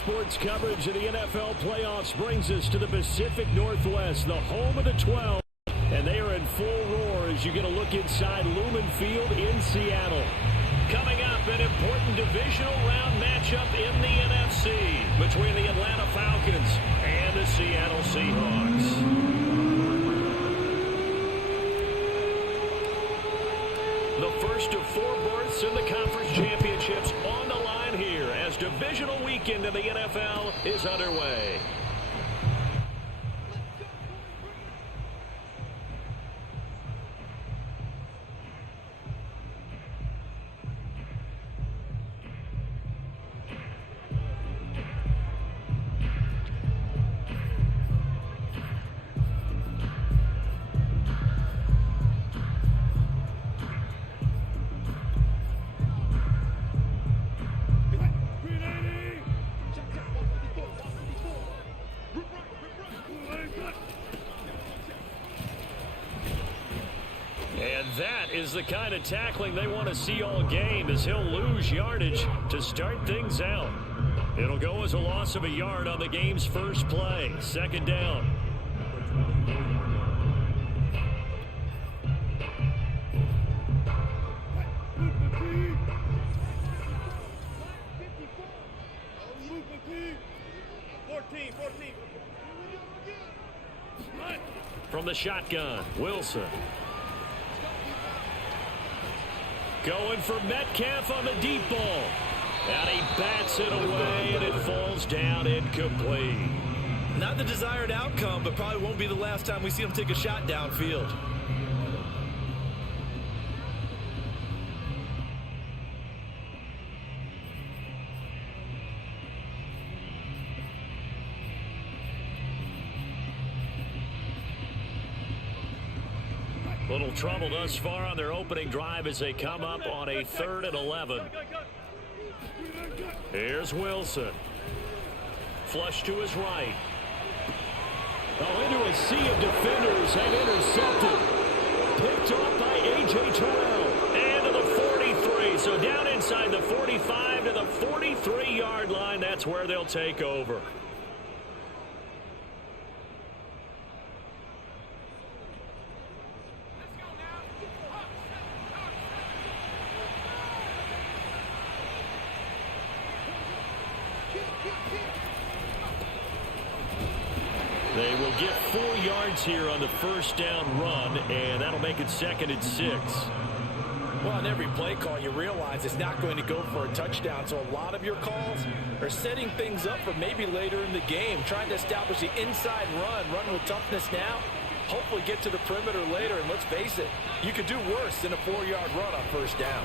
sports coverage of the NFL playoffs brings us to the Pacific Northwest, the home of the 12. And they are in full roar as you get a look inside Lumen Field in Seattle. Coming up, an important divisional round matchup in the NFC between the Atlanta Falcons and the Seattle Seahawks. The first of 4 berths in the conference championships on the line here as divisional weekend in the NFL is underway. That is the kind of tackling they want to see all game as he'll lose yardage to start things out. It'll go as a loss of a yard on the game's first play. Second down. From the shotgun, Wilson. Going for Metcalf on the deep ball. And he bats it away, and it falls down incomplete. Not the desired outcome, but probably won't be the last time we see him take a shot downfield. Little trouble thus far on their opening drive as they come up on a 3rd and 11. Here's Wilson. Flush to his right. Oh, into a sea of defenders and intercepted. Picked off by A.J. Terrell. And to the 43. So down inside the 45 to the 43-yard line. That's where they'll take over. They will get 4 yards here on the first down run, and that'll make it 2nd and 6. Well, on every play call, you realize it's not going to go for a touchdown, so a lot of your calls are setting things up for maybe later in the game, trying to establish the inside run with toughness now, hopefully get to the perimeter later, and let's face it, you could do worse than a 4-yard run on first down.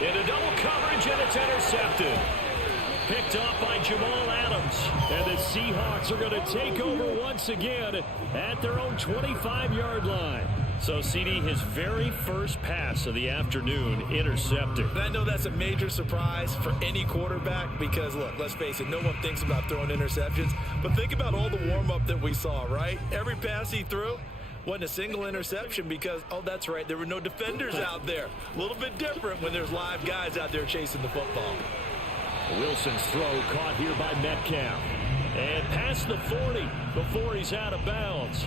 Into double coverage, and it's intercepted. Picked off by Jamal Adams. And the Seahawks are going to take over once again at their own 25-yard line. So, CD, his very first pass of the afternoon intercepted. And I know that's a major surprise for any quarterback because, look, let's face it, no one thinks about throwing interceptions. But think about all the warm-up that we saw, right? Every pass he threw wasn't a single interception because, oh, that's right, there were no defenders out there. A little bit different when there's live guys out there chasing the football. Wilson's throw caught here by Metcalf. And past the 40 before he's out of bounds.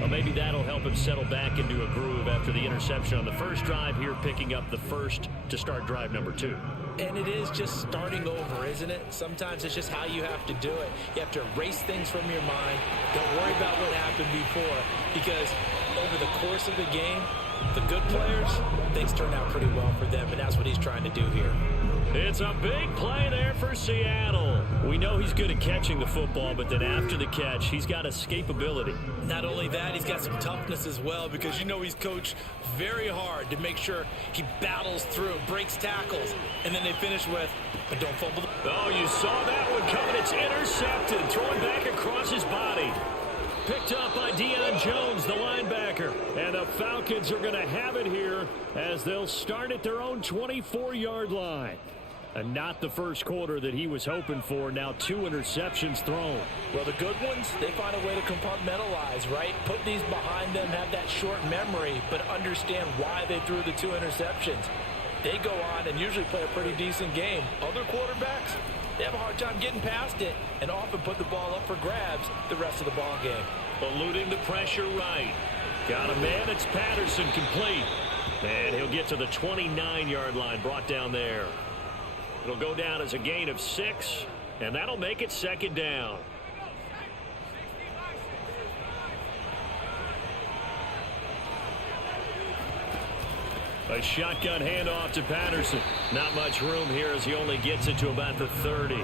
Well, maybe that'll help him settle back into a groove after the interception on the first drive here, picking up the first to start drive number 2. And it is just starting over, isn't it? Sometimes it's just how you have to do it. You have to erase things from your mind. Don't worry about what happened before because over the course of the game, the good players, things turn out pretty well for them, and that's what he's trying to do here. It's a big play there for Seattle. We know he's good at catching the football, but then after the catch, he's got escapability. Not only that, he's got some toughness as well because you know he's coached very hard to make sure he battles through, breaks tackles, and then they finish with, but don't fumble. Oh, you saw that one coming. It's intercepted, throwing back across his body. Picked up by Deion Jones, the linebacker. And the Falcons are going to have it here as they'll start at their own 24-yard line. And not the first quarter that he was hoping for. Now 2 interceptions thrown. Well, the good ones, they find a way to compartmentalize, right? Put these behind them, have that short memory, but understand why they threw the 2 interceptions. they go on and usually play a pretty decent game. Other quarterbacks, they have a hard time getting past it and often put the ball up for grabs the rest of the ball game. Eluding the pressure right. Got a man. It's Patterson, complete. And he'll get to the 29-yard line, brought down there. It'll go down as a gain of 6, and that'll make it second down. A shotgun handoff to Patterson. Not much room here as he only gets it to about the 30.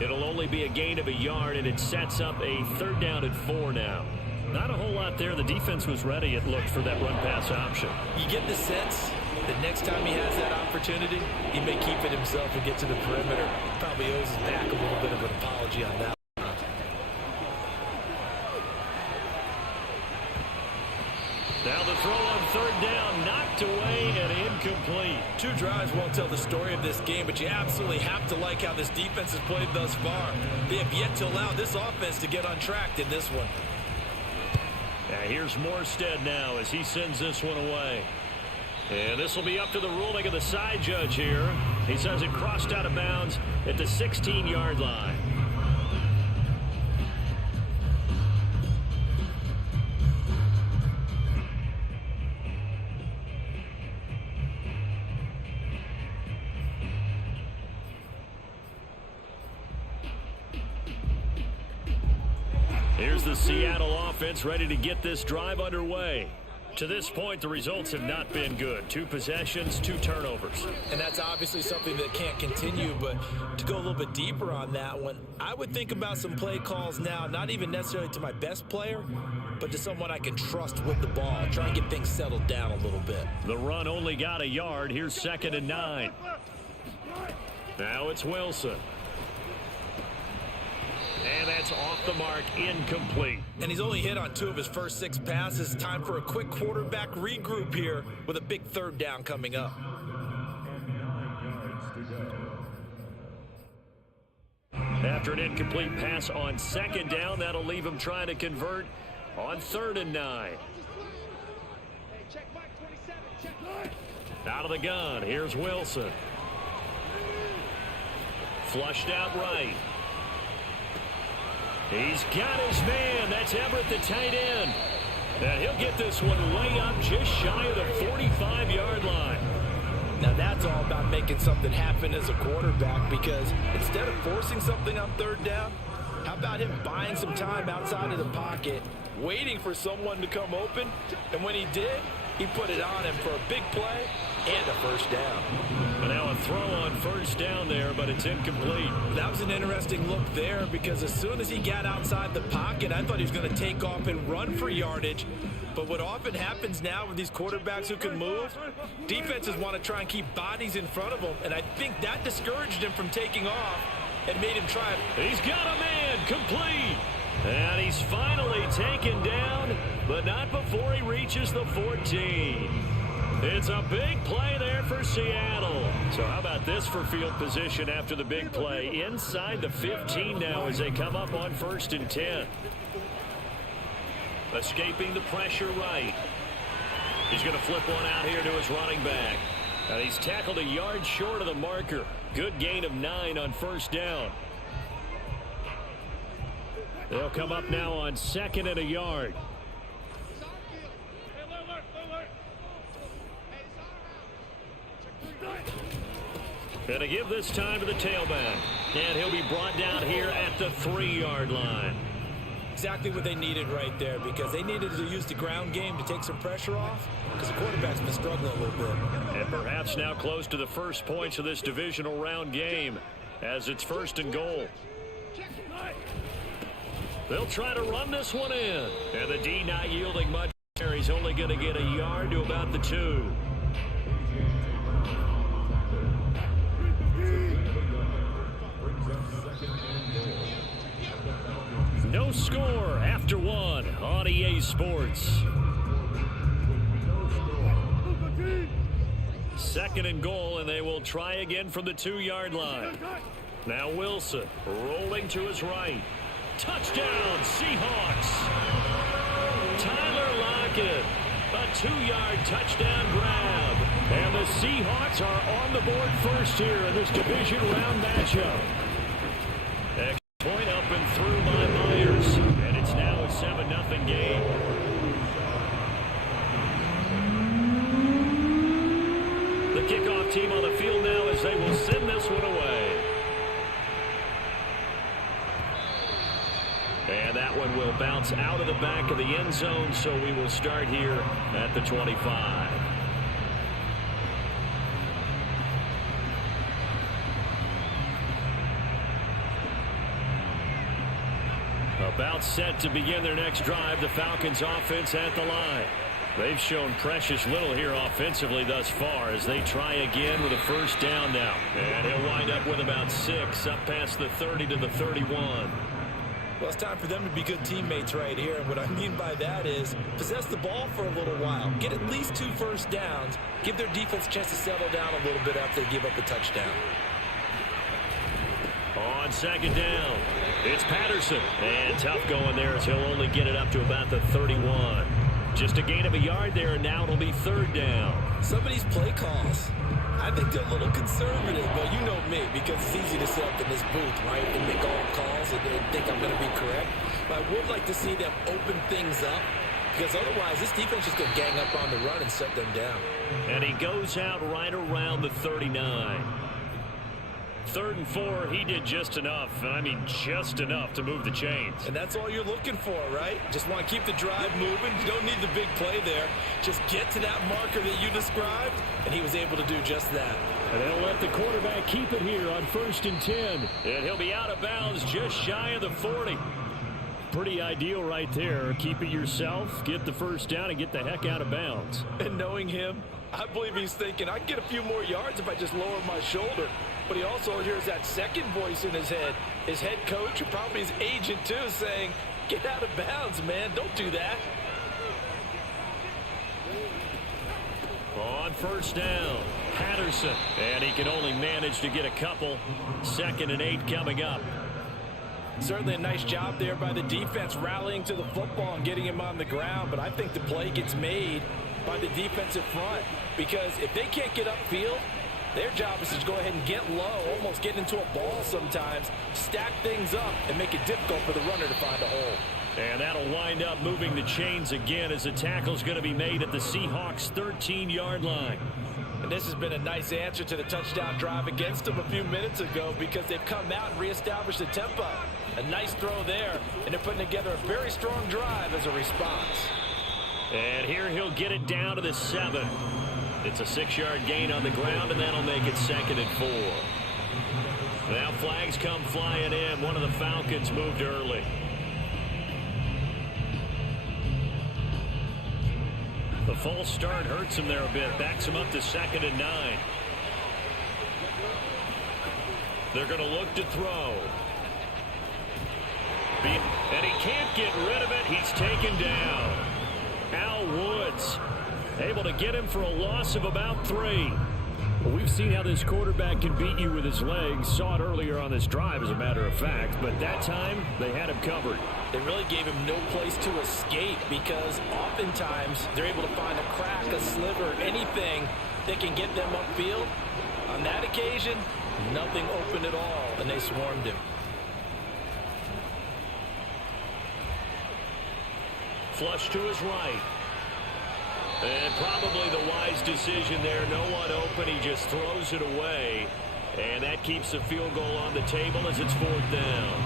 It'll only be a gain of a yard, and it sets up a third down and 4 now. Not a whole lot there. The defense was ready, it looked, for that run-pass option. You get the sense that next time he has that opportunity, he may keep it himself and get to the perimeter. Probably owes his back a little bit of an apology on that. Now the throw on third down, knocked away and incomplete. 2 drives won't tell the story of this game, but you absolutely have to like how this defense has played thus far. They have yet to allow this offense to get untracked in this one. Here's Morstead now as he sends this one away. And this will be up to the ruling of the side judge here. He says it crossed out of bounds at the 16-yard line. Here's the Seattle offense ready to get this drive underway. To this point, the results have not been good. 2 possessions, 2 turnovers. And that's obviously something that can't continue, but to go a little bit deeper on that one, I would think about some play calls now, not even necessarily to my best player, but to someone I can trust with the ball. Try and get things settled down a little bit. The run only got a yard. Here's 2nd and 9. Now it's Wilson. And that's off the mark, incomplete. And he's only hit on 2 of his first 6 passes. Time for a quick quarterback regroup here with a big third down coming up. After an incomplete pass on 2nd down, that'll leave him trying to convert on 3rd and 9. Out of the gun, here's Wilson. Flushed out right. He's got his man. That's Everett, the tight end. And he'll get this one way up just shy of the 45-yard line. Now that's all about making something happen as a quarterback, because instead of forcing something on 3rd down, how about him buying some time outside of the pocket, waiting for someone to come open, and when he did, he put it on him for a big play and a first down. And now a throw on 1st down there, but it's incomplete. That was an interesting look there, because as soon as he got outside the pocket, I thought he was going to take off and run for yardage. But what often happens now with these quarterbacks who can move, defenses want to try and keep bodies in front of them, and I think that discouraged him from taking off and made him try it. He's got a man, complete. And he's finally taken down, but not before he reaches the 14. It's a big play there for Seattle. So how about this for field position after the big play? Inside the 15 now as they come up on 1st and 10. Escaping the pressure right. He's going to flip one out here to his running back. And he's tackled a yard short of the marker. Good gain of 9 on 1st down. They'll come up now on 2nd and a yard. Going to give this time to the tailback. And he'll be brought down here at the 3-yard line. Exactly what they needed right there, because they needed to use the ground game to take some pressure off, because the quarterback's been struggling a little bit. And perhaps now close to the first points of this divisional round game as it's 1st and goal. They'll try to run this one in. And the D not yielding much there. He's only going to get a yard to about the 2. No score after 1 on EA Sports. 2nd and goal, and they will try again from the 2-yard line. Now Wilson rolling to his right. Touchdown, Seahawks. Tyler Lockett, a 2-yard touchdown grab. And the Seahawks are on the board first here in this division round matchup. Next point up and through by Myers. And it's now a 7-0 game. The kickoff team on the field now as they will send this one away. And that one will bounce out of the back of the end zone, so we will start here at the 25. About set to begin their next drive, the Falcons offense at the line. They've shown precious little here offensively thus far as they try again with a first down now. And he'll wind up with about 6 up past the 30 to the 31. Well, it's time for them to be good teammates right here. And what I mean by that is possess the ball for a little while. Get at least 2 first downs. Give their defense a chance to settle down a little bit after they give up a touchdown. On second down, it's Patterson. And tough going there as he'll only get it up to about the 31. Just a gain of a yard there, and now it'll be third down. Some of these play calls, I think they're a little conservative, but you know me, because it's easy to sit up in this booth, right, and make all calls and think I'm going to be correct. But I would like to see them open things up, because otherwise this defense is going to gang up on the run and shut them down. And he goes out right around the 39. 3rd and 4, he did just enough, and I mean just enough to move the chains. And that's all you're looking for, right? Just want to keep the drive moving. You don't need the big play there. Just get to that marker that you described, and he was able to do just that. And they'll let the quarterback keep it here on 1st and 10. And he'll be out of bounds just shy of the 40. Pretty ideal right there. Keep it yourself, get the first down, and get the heck out of bounds. And knowing him, I believe he's thinking, I can get a few more yards if I just lower my shoulder. But he also hears that second voice in his head, his head coach, and probably his agent too, saying, get out of bounds, man. Don't do that. On first down, Patterson. And he can only manage to get a couple. 2nd and 8 coming up. Certainly a nice job there by the defense rallying to the football and getting him on the ground. But I think the play gets made by the defensive front, because if they can't get upfield, their job is to go ahead and get low, almost get into a ball sometimes, stack things up, and make it difficult for the runner to find a hole. And that'll wind up moving the chains again as the tackle's going to be made at the Seahawks' 13-yard line. And this has been a nice answer to the touchdown drive against them a few minutes ago, because they've come out and reestablished the tempo. A nice throw there, and they're putting together a very strong drive as a response. And here he'll get it down to the 7. It's a 6-yard gain on the ground, and that'll make it 2nd and 4. Now flags come flying in. One of the Falcons moved early. The false start hurts him there a bit. Backs him up to 2nd and 9. They're going to look to throw. And he can't get rid of it. He's taken down. Al Woods able to get him for a loss of about 3. Well, we've seen how this quarterback can beat you with his legs. Saw it earlier on this drive, as a matter of fact. But that time, they had him covered. They really gave him no place to escape, because oftentimes they're able to find a crack, a sliver, anything that can get them upfield. On that occasion, nothing open at all, and they swarmed him. Flush to his right. And probably the wise decision there. No one open. He just throws it away. And that keeps the field goal on the table as it's 4th down.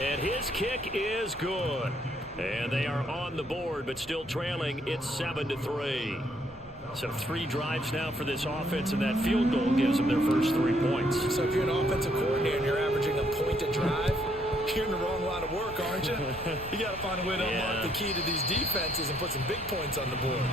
And his kick is good. And they are on the board, but still trailing. It's 7-3. So 3 drives now for this offense, and that field goal gives them their first 3 points. So if you're an offensive coordinator and you're averaging a point a drive, you're in the wrong line of work, aren't you? You got to find a way to unlock the key to these defenses and put some big points on the board.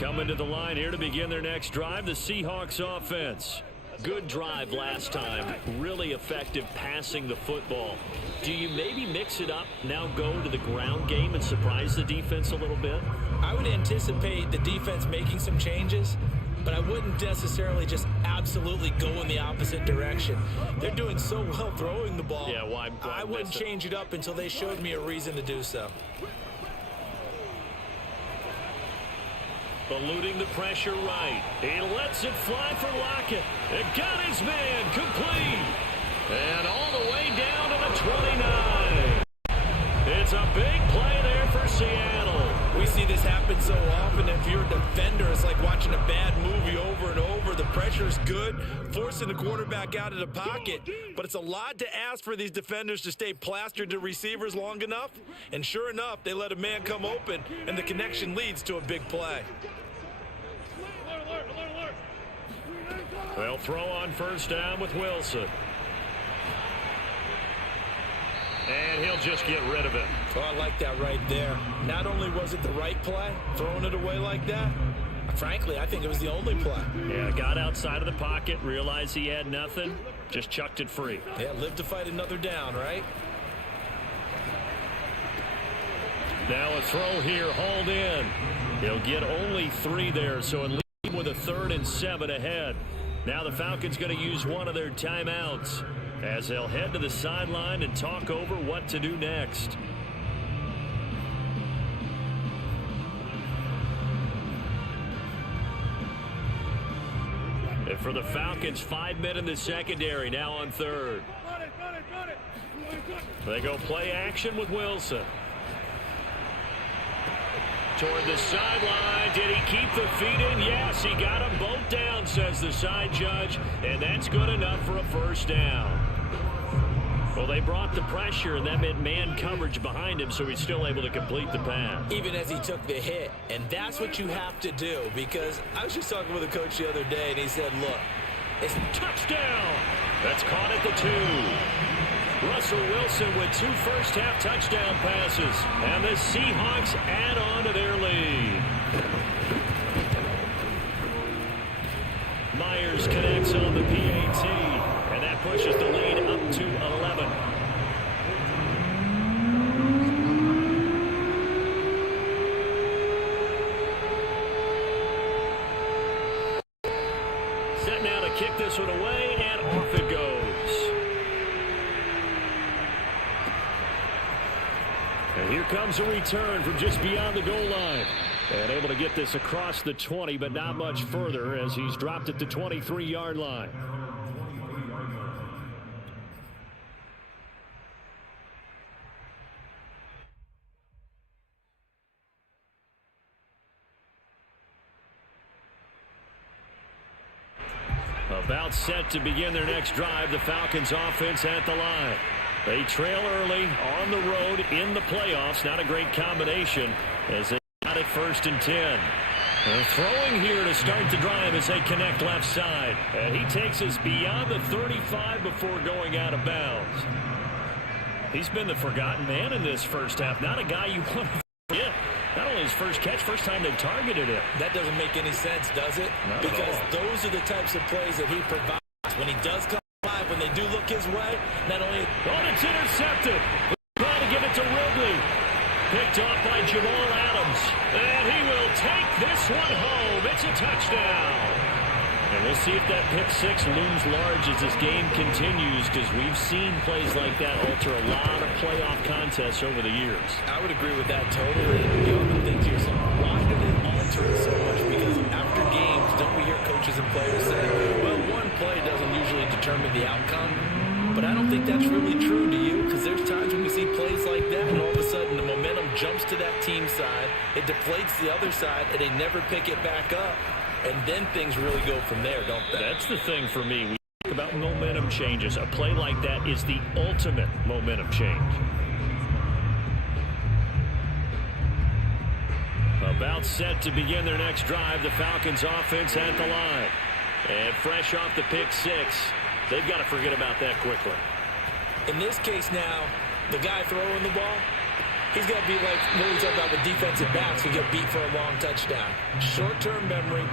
Coming to the line here to begin their next drive, the Seahawks offense. Good drive last time. Really effective passing the football. Do you maybe mix it up, now go to the ground game and surprise the defense a little bit? I would anticipate the defense making some changes, but I wouldn't necessarily just absolutely go in the opposite direction. They're doing so well throwing the ball. Yeah, why I wouldn't change it up until they showed me a reason to do so. Eluding the pressure right. He lets it fly for Lockett. It got his man complete. And all the way down to the 29. It's a big play there for Seattle. We see this happen so often. If you're a defender, it's like watching a bad movie over and over. The pressure's good, forcing the quarterback out of the pocket. But it's a lot to ask for these defenders to stay plastered to receivers long enough. And sure enough, they let a man come open, and the connection leads to a big play. They'll throw on first down with Wilson. And he'll just get rid of it. Oh, I like that right there. Not only was it the right play, throwing it away like that, frankly, I think it was the only play. Yeah, got outside of the pocket, realized he had nothing, just chucked it free. Yeah, live to fight another down, right? Now a throw here, hauled in. He'll get only 3 there, so in lead with a 3rd and 7 ahead. Now the Falcons going to use one of their timeouts as they'll head to the sideline and talk over what to do next. And for the Falcons, 5 men in the secondary, now on 3rd. They go play action with Wilson. Toward the sideline. Did he keep the feet in? Yes, he got them both down, says the side judge, and that's good enough for a first down. Well, they brought the pressure, and that meant man coverage behind him, so he's still able to complete the pass. Even as he took the hit, and that's what you have to do, because I was just talking with a coach the other day, and he said, look, it's touchdown. That's caught at the 2. Russell Wilson with 2 first-half touchdown passes, and the Seahawks add on to their lead. Myers connects on the PAT, and that pushes the lead up to 11. Set now to kick this one away, and off it goes. And here comes a return from just beyond the goal line. And able to get this across the 20, but not much further as he's dropped it to 23-yard line. About set to begin their next drive, the Falcons offense at the line. They trail early on the road in the playoffs. Not a great combination as they got it 1st and 10. They're throwing here to start the drive as they connect left side. And he takes us beyond the 35 before going out of bounds. He's been the forgotten man in this first half. Not a guy you want to forget. Not only his first catch, first time they targeted him. That doesn't make any sense, does it? Not because those are the types of plays that he provides when he does come alive, when they do look his way. Not only... Oh, it's intercepted. Trying to give it to Ridley. Picked off by Jamal Adams. And he will take this one home. It's a touchdown. And we'll see if that pick 6 looms large as this game continues, because we've seen plays like that alter a lot of playoff contests over the years. I would agree with that totally. You often think to yourself, why did it alter it so much? Because after games, don't we hear coaches and players say, well, one play doesn't usually determine the outcome. But I don't think that's really true to you, because there's times when we see plays like that, and all of a sudden the momentum jumps to that team side, it deflates the other side, and they never pick it back up. And then things really go from there, don't they? That's the thing for me. We talk about momentum changes. A play like that is the ultimate momentum change. About set to begin their next drive, the Falcons offense at the line. And fresh off the pick 6, they've got to forget about that quickly. In this case now, the guy throwing the ball, He's got to be like what we talk about with defensive backs who get beat for a long touchdown. Short-term memory,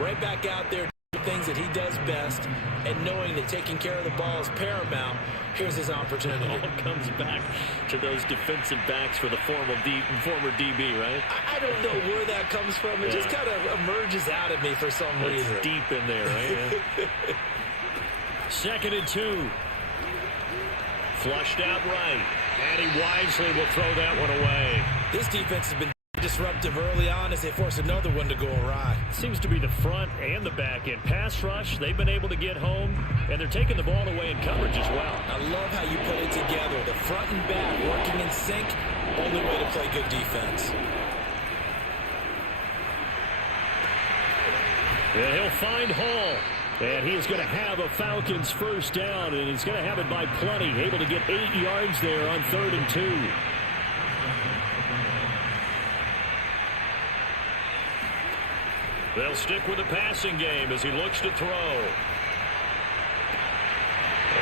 right back out there doing things that he does best, and knowing that taking care of the ball is paramount. Here's his opportunity. It all comes back to those defensive backs for the former DB, right? I don't know where that comes from. It just kind of emerges out of me for some reason. It's deep in there, right? Yeah. 2nd and 2. Flushed out right. And he wisely will throw that one away. This defense has been disruptive early on as they force another one to go awry. Seems to be the front and the back end. Pass rush, they've been able to get home, and they're taking the ball away in coverage as well. I love how you put it together. The front and back working in sync, only way to play good defense. And he'll find Hall. And he's going to have a Falcons first down, and he's going to have it by plenty. Able to get 8 yards there on 3rd and 2. They'll stick with the passing game as he looks to throw.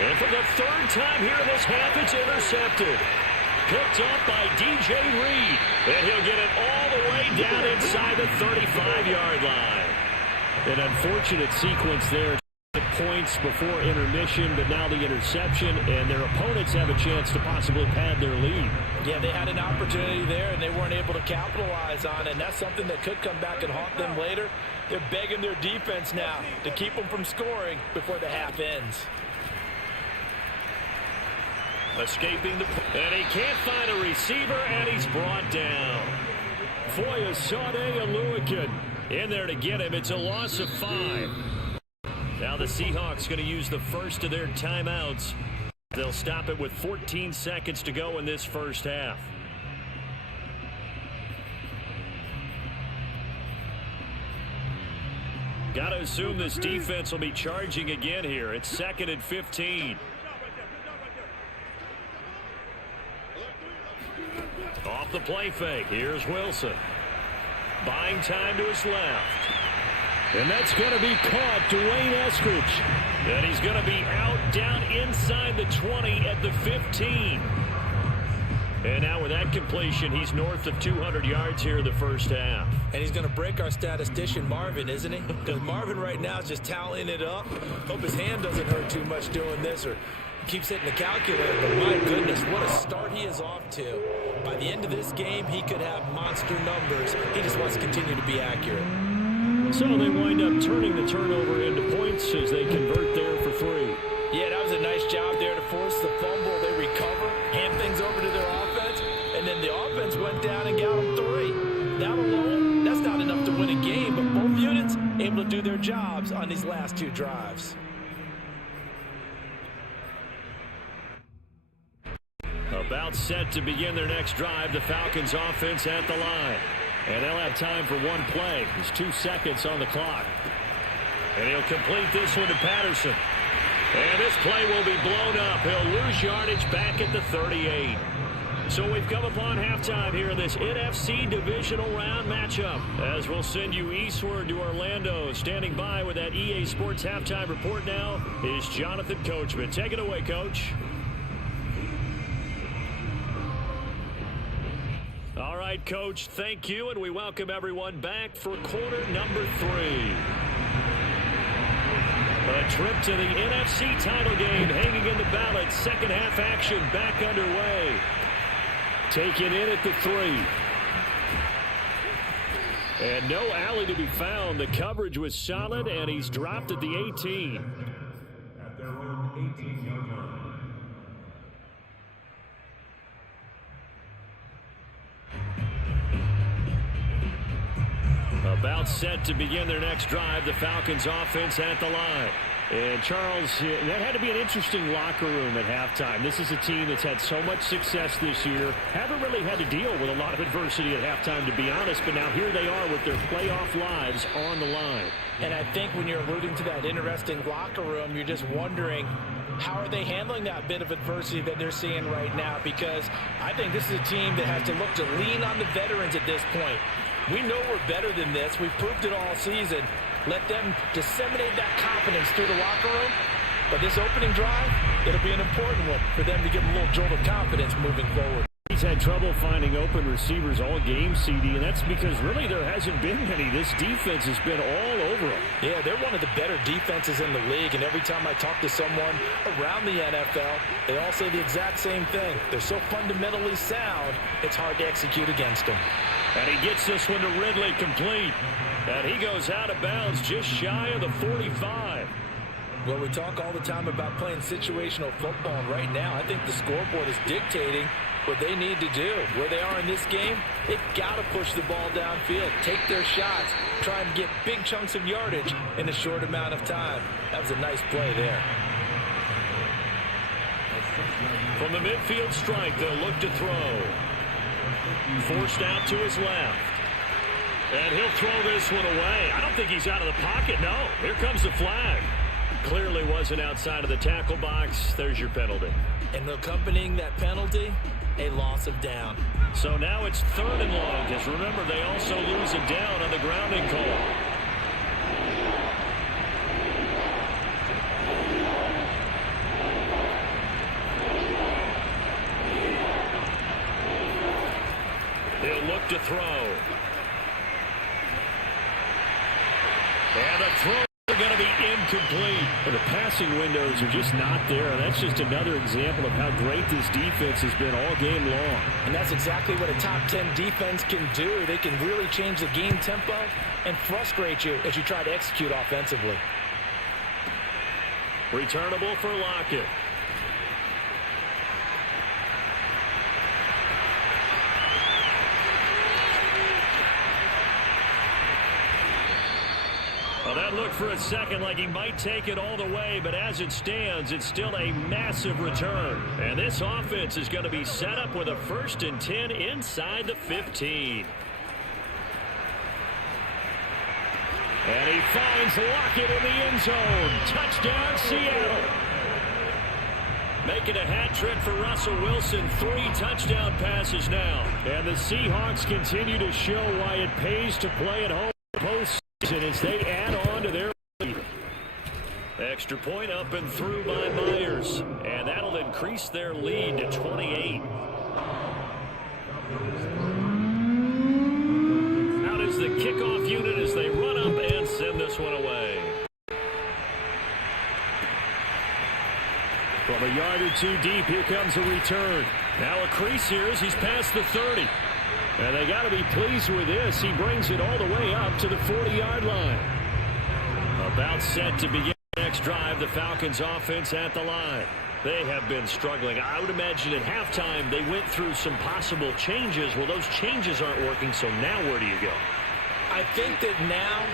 And for the 3rd time here in this half, it's intercepted. Picked up by DJ Reed. And he'll get it all the way down inside the 35-yard line. An unfortunate sequence there. Points before intermission, but now the interception, and their opponents have a chance to possibly pad their lead. Yeah, they had an opportunity there, and they weren't able to capitalize on it, and that's something that could come back and haunt them later. They're begging their defense now to keep them from scoring before the half ends. Escaping the... And he can't find a receiver, and he's brought down. Foyesade Aluakin in there to get him. It's a loss of 5. Now the Seahawks going to use the first of their timeouts. They'll stop it with 14 seconds to go in this first half. Got to assume this defense will be charging again here. It's 2nd and 15. Off the play fake. Here's Wilson. Buying time to his left. And that's going to be caught, Dwayne Eskridge. And he's going to be out down inside the 20 at the 15. And now with that completion, he's north of 200 yards here in the first half. And he's going to break our statistician, Marvin, isn't he? Because Marvin right now is just tallying it up. Hope his hand doesn't hurt too much doing this or keeps hitting the calculator. But my goodness, what a start he is off to. By the end of this game, he could have monster numbers. He just wants to continue to be accurate. So they wind up turning the turnover into points as they convert there for 3. Yeah, that was a nice job there to force the fumble. They recover, hand things over to their offense, and then the offense went down and got them 3. That alone, that's not enough to win a game, but both units able to do their jobs on these last 2 drives. About set to begin their next drive, the Falcons offense at the line. And they'll have time for one play. There's 2 seconds on the clock. And he'll complete this one to Patterson. And this play will be blown up. He'll lose yardage back at the 38. So we've come upon halftime here in this NFC Divisional Round matchup. As we'll send you eastward to Orlando. Standing by with that EA Sports halftime report now is Jonathan Coachman. Take it away, Coach. All right, Coach, thank you, and we welcome everyone back for quarter number 3. A trip to the NFC title game hanging in the balance. Second half action back underway. Taken in at the 3. And no alley to be found. The coverage was solid, and he's dropped at the 18. At their own 18-yard line. About set to begin their next drive, the Falcons offense at the line. And Charles, that had to be an interesting locker room at halftime. This is a team that's had so much success this year. Haven't really had to deal with a lot of adversity at halftime, to be honest. But now here they are with their playoff lives on the line. And I think when you're alluding to that interesting locker room, you're just wondering, how are they handling that bit of adversity that they're seeing right now? Because I think this is a team that has to look to lean on the veterans at this point. We know we're better than this. We've proved it all season. Let them disseminate that confidence through the locker room. But this opening drive, it'll be an important one for them to give them a little jolt of confidence moving forward. had trouble finding open receivers all game, CD, and that's because really there hasn't been any. This defense has been all over them. Yeah, they're one of the better defenses in the league, and every time I talk to someone around the NFL, they all say the exact same thing. They're so fundamentally sound, it's hard to execute against them. And he gets this one to Ridley, complete. And he goes out of bounds just shy of the 45. Well, we talk all the time about playing situational football, and right now I think the scoreboard is dictating what they need to do. Where they are in this game, they've got to push the ball downfield, take their shots, try and get big chunks of yardage in a short amount of time. That was a nice play there. From the midfield strike, they'll look to throw. Forced out to his left. And he'll throw this one away. I don't think he's out of the pocket, no. Here comes the flag. Clearly wasn't outside of the tackle box. There's your penalty. And accompanying that penalty, a loss of down. So now it's 3rd and long, because remember, they also lose a down on the grounding call. He'll look to throw. And the throw is going to be incomplete. The passing windows are just not there. And that's just another example of how great this defense has been all game long. And that's exactly what a top 10 defense can do. They can really change the game tempo and frustrate you as you try to execute offensively. Returnable for Lockett. Well, that looked for a second like he might take it all the way, but as it stands, it's still a massive return. And this offense is going to be set up with a 1st and 10 inside the 15. And he finds Lockett in the end zone. Touchdown, Seattle. Making a hat trick for Russell Wilson. 3 touchdown passes now. And the Seahawks continue to show why it pays to play at home postseason as they add on to their lead. Extra point up and through by Myers. And that'll increase their lead to 28. Out is the kickoff unit as they run up and send this one away. From a yard or two deep, here comes a return. Now a crease here as he's past the 30. And they got to be pleased with this. He brings it all the way up to the 40-yard line. About set to begin the next drive. The Falcons offense at the line. They have been struggling. I would imagine at halftime they went through some possible changes. Well, those changes aren't working, so now where do you go? I think that now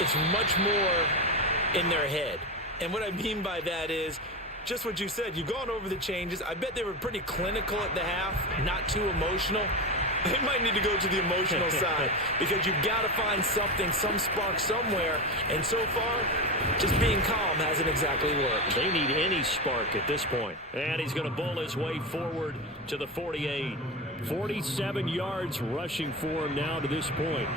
it's much more in their head. And what I mean by that is just what you said. You've gone over the changes. I bet they were pretty clinical at the half, not too emotional. They might need to go to the emotional side because you've got to find something, some spark somewhere. And so far, just being calm hasn't exactly worked. They need any spark at this point. And he's going to bowl his way forward to the 48. 47 yards rushing for him now to this point.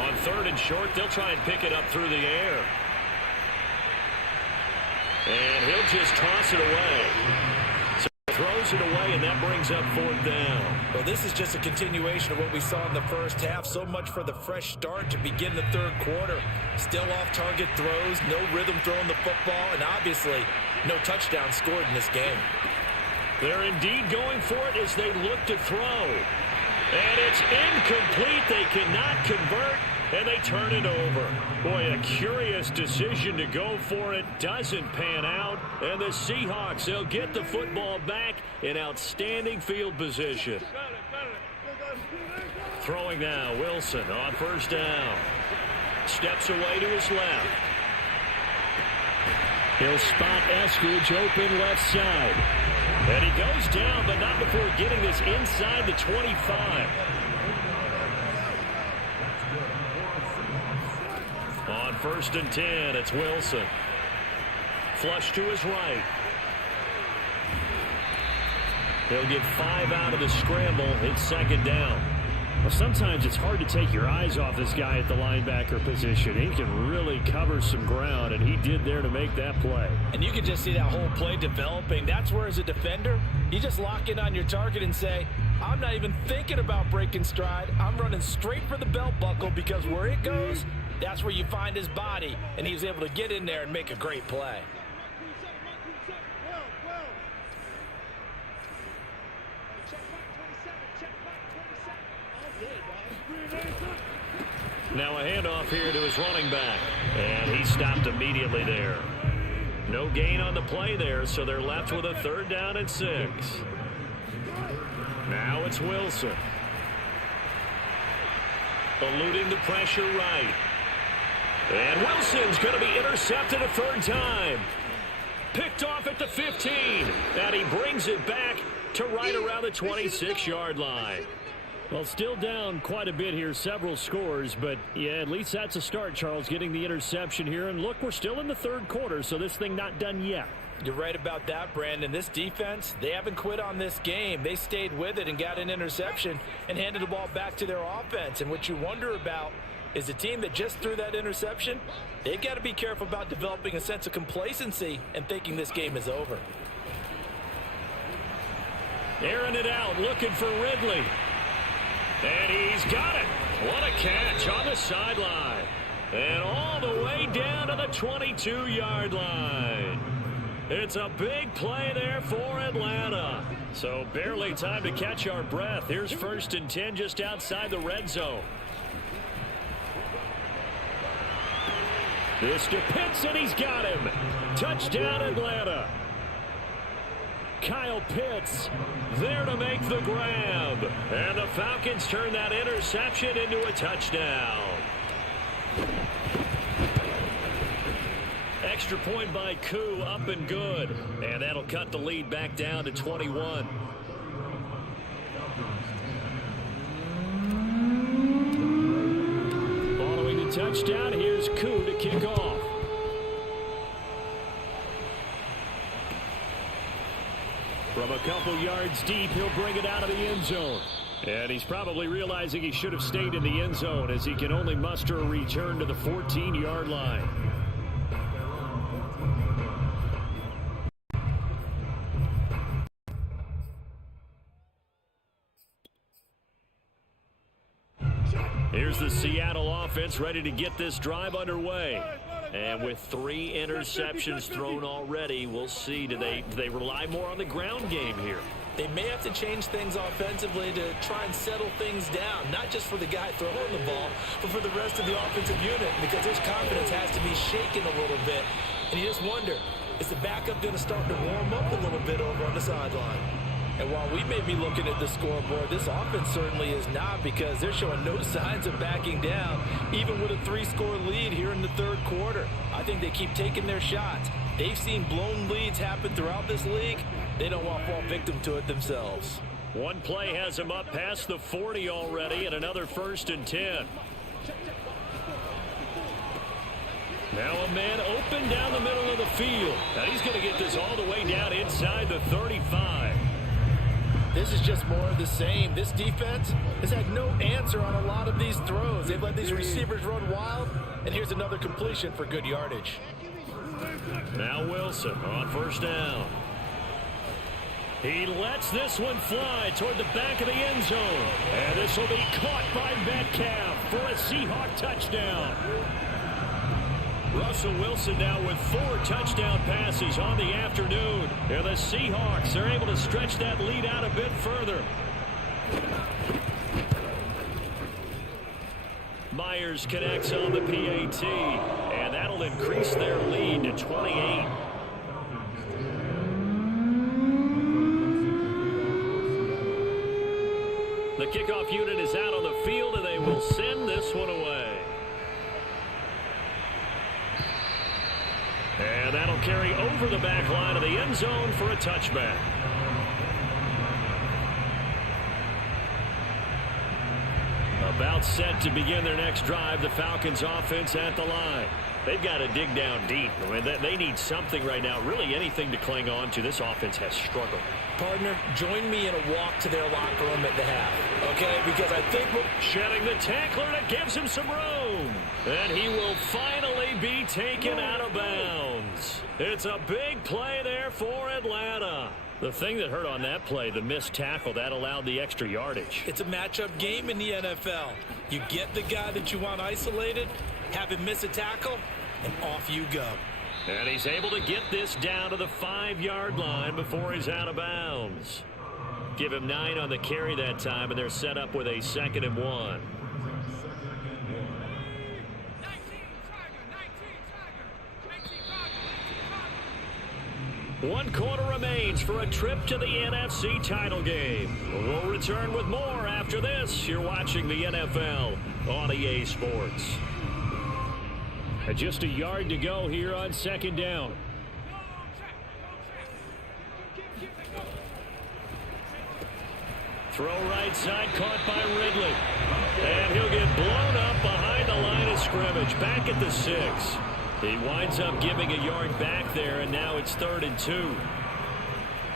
On 3rd and short, they'll try and pick it up through the air. And he'll just toss it away. So he throws it away, and that brings up 4th down. Well, this is just a continuation of what we saw in the first half. So much for the fresh start to begin the 3rd quarter. Still off-target throws, no rhythm throwing the football, and obviously no touchdown scored in this game. They're indeed going for it as they look to throw. And it's incomplete. They cannot convert. And they turn it over. Boy, a curious decision to go for it. Doesn't pan out. And the Seahawks, they'll get the football back in outstanding field position. Throwing now, Wilson on 1st down. Steps away to his left. He'll spot Eskridge open left side. And he goes down, but not before getting this inside the 25. On 1st and 10, it's Wilson. Flush to his right. He'll get 5 out of the scramble. It's 2nd down. Well, sometimes it's hard to take your eyes off this guy at the linebacker position. He can really cover some ground, and he did there to make that play. And you can just see that whole play developing. That's where, as a defender, you just lock in on your target and say, I'm not even thinking about breaking stride. I'm running straight for the belt buckle, because where it goes, that's where you find his body. And he was able to get in there and make a great play. Now a handoff here to his running back. And he stopped immediately there. No gain on the play there, so they're left with a 3rd down and 6. Now it's Wilson. Eluding the pressure right. And Wilson's going to be intercepted a 3rd time. Picked off at the 15. And he brings it back to right around the 26-yard line. Well, still down quite a bit here, several scores, but yeah, at least that's a start, Charles, getting the interception here. And look, we're still in the 3rd quarter, so this thing not done yet. You're right about that, Brandon. This defense, they haven't quit on this game. They stayed with it and got an interception and handed the ball back to their offense. And what you wonder about is the team that just threw that interception, they've got to be careful about developing a sense of complacency and thinking this game is over. Airing it out, looking for Ridley. And he's got it. What a catch on the sideline. And all the way down to the 22-yard line. It's a big play there for Atlanta. So barely time to catch our breath. Here's 1st and 10 just outside the red zone. This to Pitts, and he's got him. Touchdown, Atlanta. Kyle Pitts there to make the grab. And the Falcons turn that interception into a touchdown. Extra point by Koo, up and good. And that'll cut the lead back down to 21. Following the touchdown, here's Koo to kick off. From a couple yards deep, he'll bring it out of the end zone. And he's probably realizing he should have stayed in the end zone, as he can only muster a return to the 14-yard line. Here's the Seattle offense ready to get this drive underway. And with 3 interceptions thrown already, we'll see. Do they rely more on the ground game here? They may have to change things offensively to try and settle things down, not just for the guy throwing the ball, but for the rest of the offensive unit, because his confidence has to be shaken a little bit. And you just wonder, is the backup going to start to warm up a little bit over on the sideline? And while we may be looking at the scoreboard, this offense certainly is not, because they're showing no signs of backing down, even with a 3-score lead here in the 3rd quarter. I think they keep taking their shots. They've seen blown leads happen throughout this league. They don't want to fall victim to it themselves. One play has him up past the 40 already, and another 1st and 10. Now a man open down the middle of the field. Now he's going to get this all the way down inside the 35. This is just more of the same. This defense has had no answer on a lot of these throws. They've let these receivers run wild, and here's another completion for good yardage. Now Wilson on 1st down. He lets this one fly toward the back of the end zone. And this will be caught by Metcalf for a Seahawk touchdown. Russell Wilson now with 4 touchdown passes on the afternoon. And the Seahawks are able to stretch that lead out a bit further. Myers connects on the PAT, and that'll increase their lead to 28. The kickoff unit is out on the field, and they will send this one away. And that'll carry over the back line of the end zone for a touchback. About set to begin their next drive, the Falcons offense at the line. They've got to dig down deep. I mean, they need something right now, really anything to cling on to. This offense has struggled. Partner, join me in a walk to their locker room at the half, okay? Because I think we're shedding the tackler that gives him some room. And he will finally be taken out of bounds. It's a big play there for Atlanta. The thing that hurt on that play, the missed tackle, that allowed the extra yardage. It's a matchup game in the NFL. You get the guy that you want isolated, have him miss a tackle, and off you go. And he's able to get this down to the 5-yard line before he's out of bounds. Give him 9 on the carry that time, and they're set up with a 2nd and 1. One quarter remains for a trip to the NFC title game. We'll return with more after this. You're watching the NFL on EA Sports. And just a yard to go here on 2nd down. Throw right side, caught by Ridley. And he'll get blown up behind the line of scrimmage. Back at the 6. He winds up giving a yard back there, and now it's 3rd and 2.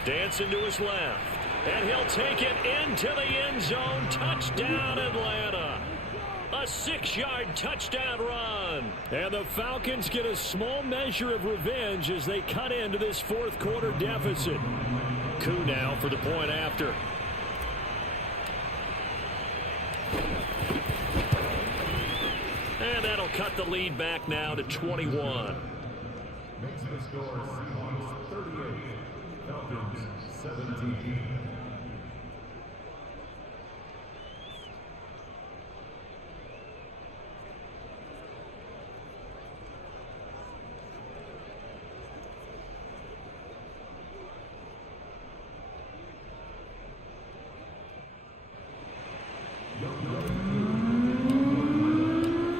Dancing to his left. And he'll take it into the end zone. Touchdown, Atlanta. A 6-yard touchdown run. And the Falcons get a small measure of revenge as they cut into this 4th quarter deficit. Coup now for the point after. And that'll cut the lead back now to 21. Makes the score Seahawks 38, Falcons 17.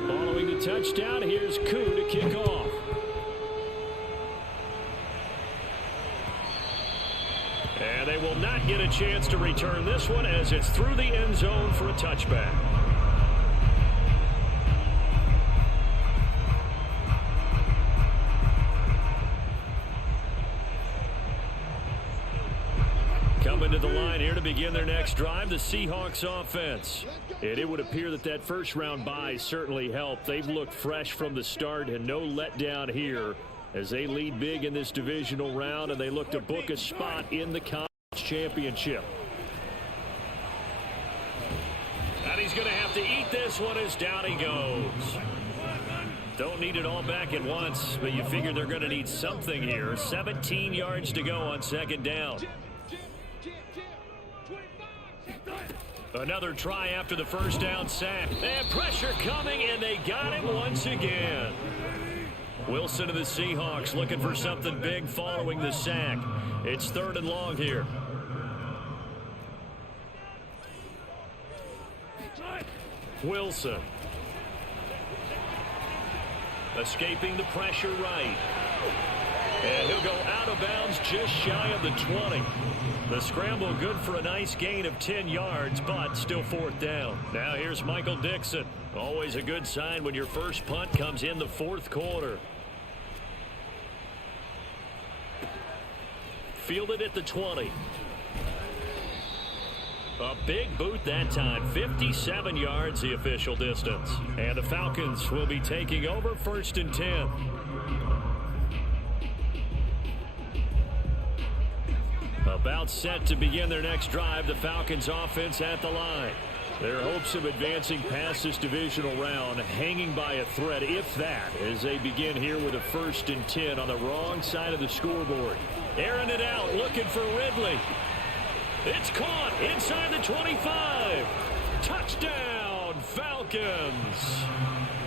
Following the touchdown, here's Koo to kick off. And they will not get a chance to return this one as it's through the end zone for a touchback. Coming to the line here to begin their next drive, the Seahawks offense. And it would appear that that first-round bye certainly helped. They've looked fresh from the start and no letdown here as they lead big in this divisional round, and they look to book a spot in the conference championship. And he's going to have to eat this one as down he goes. Don't need it all back at once, but you figure they're going to need something here. 17 yards to go on 2nd down. Another try after the first down sack. And pressure coming, and they got him once again. Wilson of the Seahawks looking for something big following the sack. It's 3rd and long here. Wilson. Escaping the pressure right. And he'll go out of bounds just shy of the 20. The scramble good for a nice gain of 10 yards, but still 4th down. Now here's Michael Dixon. Always a good sign when your first punt comes in the 4th quarter. Fielded at the 20. A big boot that time. 57 yards the official distance. And the Falcons will be taking over 1st and 10. About set to begin their next drive, the Falcons offense at the line. Their hopes of advancing past this divisional round hanging by a thread, if that, as they begin here with a 1st and 10 on the wrong side of the scoreboard. Airing it out, looking for Ridley. It's caught inside the 25. Touchdown, Falcons.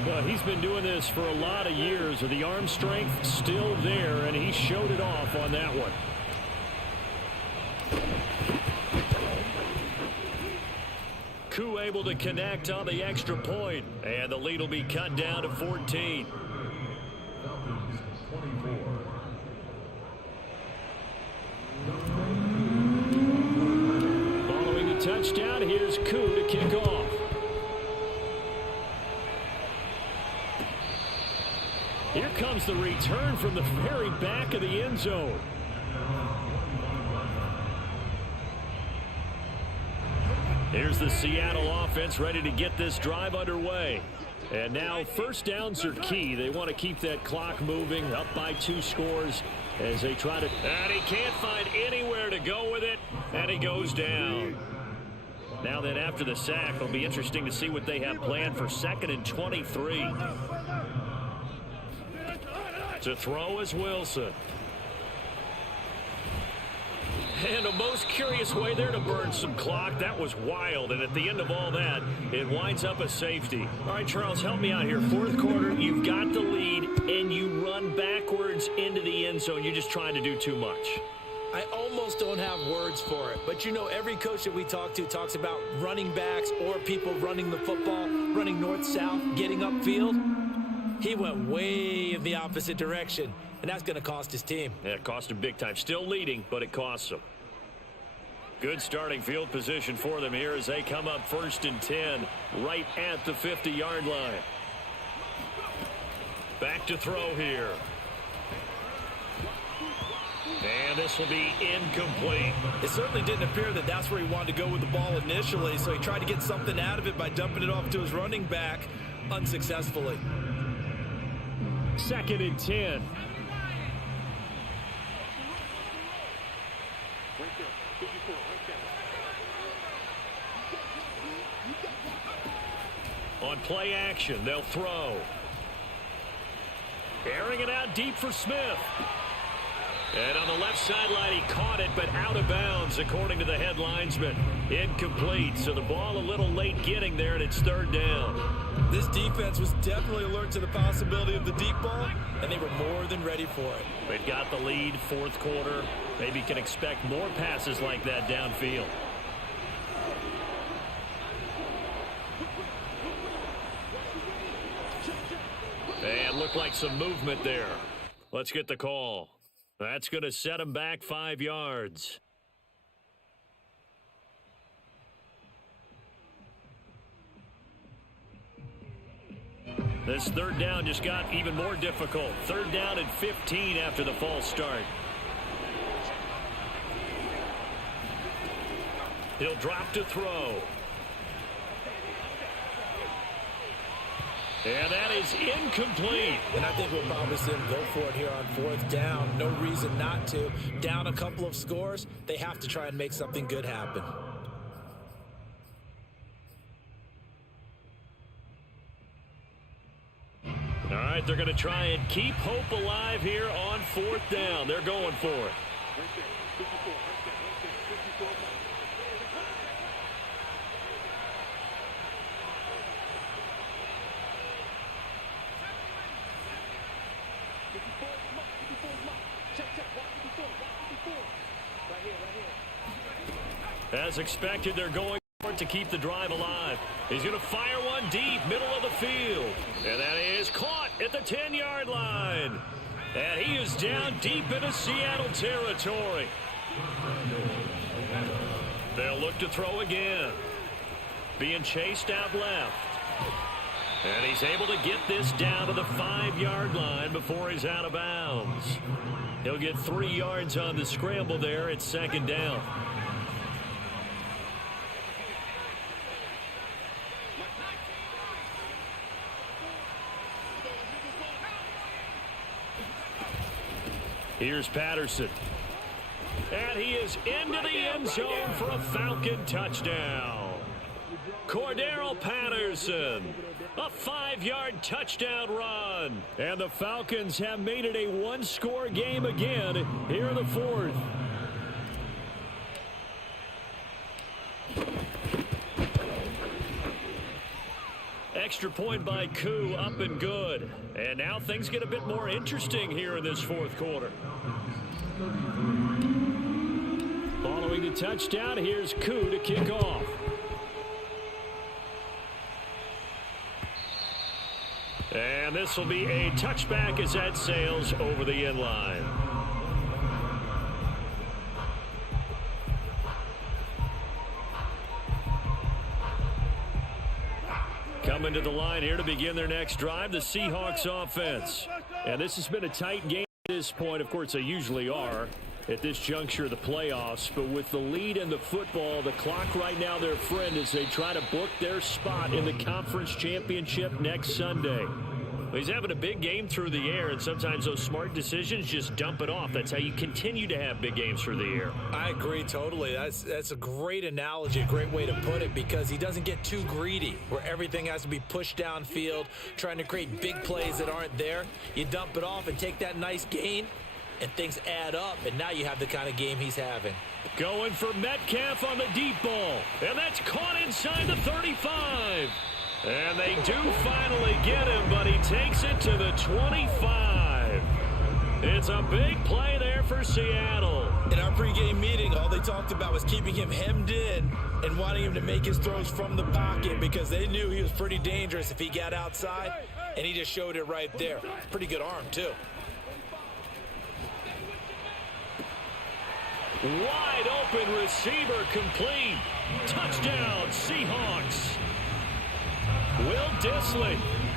Well, he's been doing this for a lot of years. The arm strength still there, and he showed it off on that one. Koo able to connect on the extra point, and the lead will be cut down to 14. Falcons 24. Following the touchdown, here's Koo to kick off. comes the return from the very back of the end zone. Here's the Seattle offense ready to get this drive underway. And now first downs are key. They want to keep that clock moving, up by 2 scores as they try to... And he can't find anywhere to go with it, and he goes down. Now then, after the sack, it'll be interesting to see what they have planned for 2nd and 23. To throw is Wilson. And a most curious way there to burn some clock. That was wild. And at the end of all that, it winds up a safety. All right, Charles, help me out here. 4th quarter, you've got the lead, and you run backwards into the end zone. You're just trying to do too much. I almost don't have words for it. But, you know, every coach that we talk to talks about running backs or people running the football, running north-south, getting upfield. He went way in the opposite direction. And that's going to cost his team. Yeah, it cost him big time. Still leading, but it costs him. Good starting field position for them here as they come up 1st and 10 right at the 50-yard line. Back to throw here. And this will be incomplete. It certainly didn't appear that that's where he wanted to go with the ball initially, so he tried to get something out of it by dumping it off to his running back unsuccessfully. 2nd and 10. On play action, they'll throw. Airing it out deep for Smith. And on the left sideline, he caught it, but out of bounds, according to the head linesman. Incomplete, so the ball a little late getting there, and it's 3rd down. This defense was definitely alert to the possibility of the deep ball, and they were more than ready for it. They've got the lead, 4th quarter. Maybe can expect more passes like that downfield. And looked like some movement there. Let's get the call. That's going to set him back 5 yards. This 3rd down just got even more difficult. 3rd down and 15 after the false start. He'll drop to throw. And that is incomplete. And I think we'll probably see him go for it here on 4th down. No reason not to. Down a couple of scores, they have to try and make something good happen. All right, they're going to try and keep hope alive here on 4th down. They're going for it. As expected, they're going for it to keep the drive alive. He's going to fire one deep, middle of the field. And that is caught at the 10-yard line. And he is down deep into Seattle territory. They'll look to throw again. Being chased out left. And he's able to get this down to the 5-yard line before he's out of bounds. He'll get 3 yards on the scramble there at 2nd down. Here's Patterson. And he is into the end zone for a Falcon touchdown. Cordero Patterson. A 5-yard touchdown run. And the Falcons have made it a 1-score game again here in the 4th. Extra point by Koo, up and good. And now things get a bit more interesting here in this 4th quarter. Following the touchdown, here's Koo to kick off. And this will be a touchback as that sails over the end line. Coming to the line here to begin their next drive, the Seahawks offense. And this has been a tight game at this point. Of course, they usually are at this juncture of the playoffs. But with the lead in the football, the clock right now their friend as they try to book their spot in the conference championship next Sunday. He's having a big game through the air, and sometimes those smart decisions just dump it off. That's how you continue to have big games through the air. I agree totally. That's a great analogy, a great way to put it, because he doesn't get too greedy where everything has to be pushed downfield, trying to create big plays that aren't there. You dump it off and take that nice gain, and things add up, and now you have the kind of game he's having. Going for Metcalf on the deep ball, and that's caught inside the 35. And they do finally get him, but he takes it to the 25. It's a big play there for Seattle. In our pregame meeting, all they talked about was keeping him hemmed in and wanting him to make his throws from the pocket because they knew he was pretty dangerous if he got outside, and he just showed it right there. Pretty good arm, too. Wide open receiver complete. Touchdown, Seahawks. Will Dissly,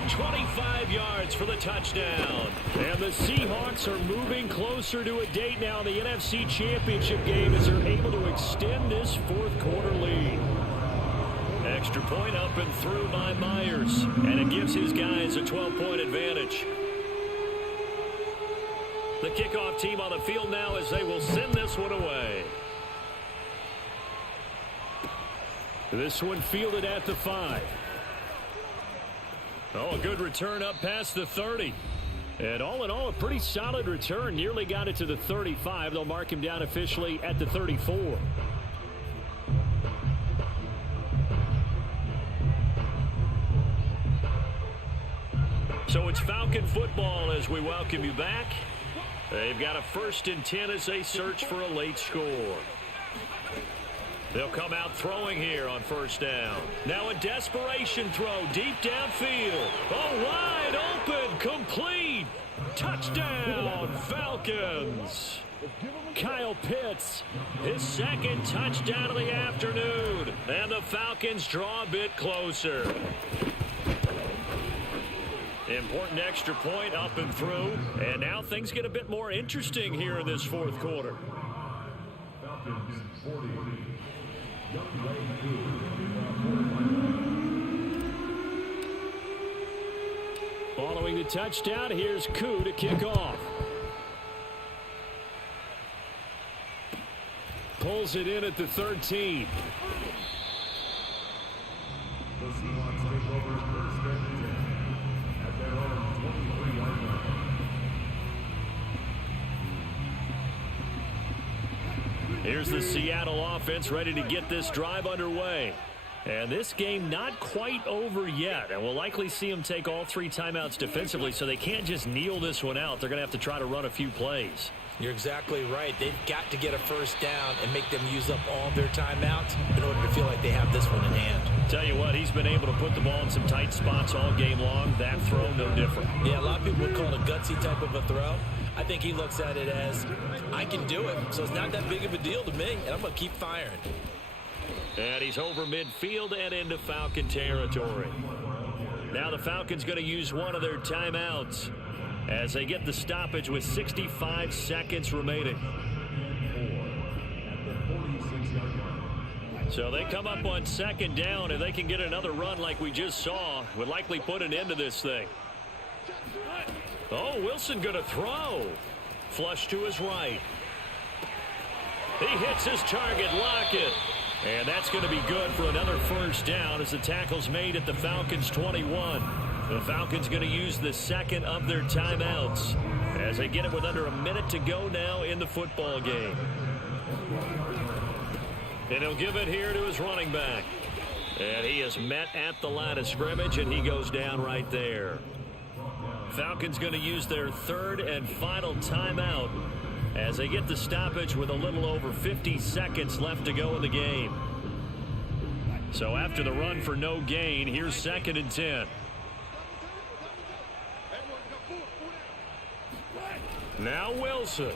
25 yards for the touchdown. And the Seahawks are moving closer to a date now in the NFC Championship game as they're able to extend this fourth quarter lead. Extra point up and through by Myers, and it gives his guys a 12-point advantage. The kickoff team on the field now as they will send this one away. This one fielded at the 5. Oh, a good return up past the 30. And all in all, a pretty solid return. Nearly got it to the 35. They'll mark him down officially at the 34. So it's Falcon football as we welcome you back. They've got a 1st and 10 as they search for a late score. They'll come out throwing here on 1st down. Now a desperation throw deep downfield. Oh, wide open, complete. Touchdown, Falcons. Kyle Pitts, his 2nd touchdown of the afternoon. And the Falcons draw a bit closer. Important extra point up and through. And now things get a bit more interesting here in this fourth quarter. Falcons 40. Following the touchdown, here's Koo to kick off. Pulls it in at the 13. The Seahawks take over 1st and 10 at their own 23-yard line. Here's the Seattle offense ready to get this drive underway. And this game not quite over yet. And we'll likely see them take all 3 timeouts defensively, so they can't just kneel this one out. They're going to have to try to run a few plays. You're exactly right. They've got to get a 1st down and make them use up all their timeouts in order to feel like they have this one in hand. Tell you what, he's been able to put the ball in some tight spots all game long. That throw, no different. Yeah, a lot of people would call it a gutsy type of a throw. I think he looks at it as, I can do it, so it's not that big of a deal to me, and I'm going to keep firing. And he's over midfield and into Falcon territory. Now the Falcons going to use one of their timeouts as they get the stoppage with 65 seconds remaining. So they come up on 2nd down, and they can get another run like we just saw. Would likely put an end to this thing. Oh, Wilson going to throw. Flush to his right. He hits his target, Lockett. And that's going to be good for another 1st down as the tackle's made at the Falcons 21. The Falcons going to use the 2nd of their timeouts as they get it with under a minute to go now in the football game. And he'll give it here to his running back. And he is met at the line of scrimmage, and he goes down right there. Falcons going to use their 3rd and final timeout as they get the stoppage with a little over 50 seconds left to go in the game. So after the run for no gain, here's 2nd and 10. Now Wilson.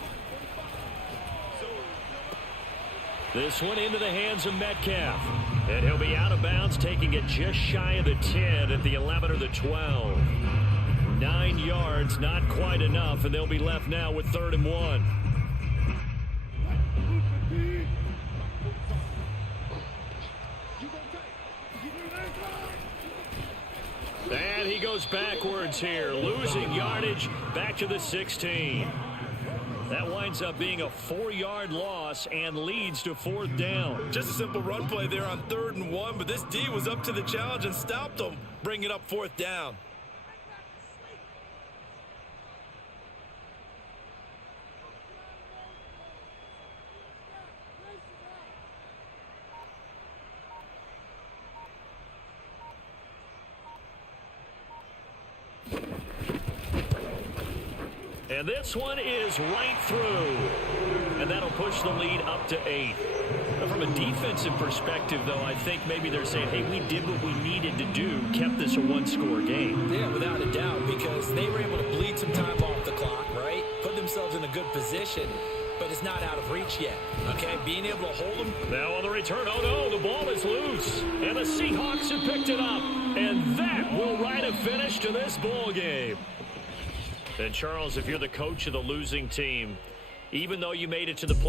This one into the hands of Metcalf. And he'll be out of bounds, taking it just shy of the 10 at the 11 or the 12. 9 yards, not quite enough, and they'll be left now with 3rd and 1. And he goes backwards here, losing yardage back to the 16. That winds up being a 4-yard loss and leads to 4th down. Just a simple run play there on 3rd and 1, but this D was up to the challenge and stopped them, bringing up 4th down. And this one is right through. And that'll push the lead up to 8. Now, from a defensive perspective, though, I think maybe they're saying, hey, we did what we needed to do, kept this a 1-score game. Yeah, without a doubt, because they were able to bleed some time off the clock, right? Put themselves in a good position, but it's not out of reach yet, okay? Being able to hold them. Now on the return, oh no, the ball is loose. And the Seahawks have picked it up. And that will write a finish to this ball game. And Charles, if you're the coach of the losing team, even though you made it to the play